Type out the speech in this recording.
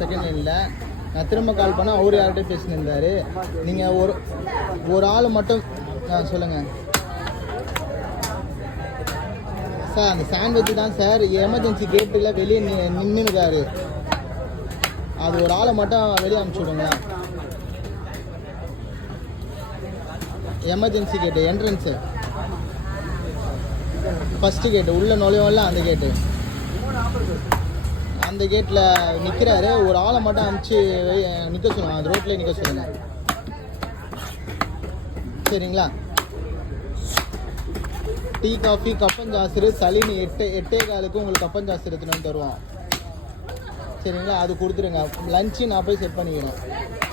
Second லைனில் நான் திரும்ப கால் பண்ணால் அவர் யார்கிட்ட பேசினிருந்தார். நீங்கள் ஒரு ஆள் மட்டும் சொல்லுங்கள் சார். அந்த சாண்ட்விச் தான் சார் எமர்ஜென்சி கேட்டில் வெளியே நின்றுருக்காரு. அது ஒரு ஆளை மட்டும் வெளியே அனுப்பிச்சி விடுங்களா. எமர்ஜென்சி கேட்டு என்ட்ரன்ஸு ஃபஸ்ட்டு கேட்டு உள்ளே நுழையோம்ல அந்த கேட்டு, அந்த கேட்டில் நிற்கிறாரு. ஒரு ஆளை மட்டும் அனுப்பிச்சி நிற்க சொல்லுங்கள். அந்த ரோட்லேயே நிற்க சொல்லுங்கள். சரிங்களா. டீ காஃபி கப்பஞ்சாசரு சளின்னு 8:15 உங்களுக்கு கப்பஞ்சாசரு எடுத்துன்னு வந்து தருவோம். சரிங்களா. அது கொடுத்துருங்க. லஞ்சு நான் போய் செட் பண்ணிக்கிறேன்.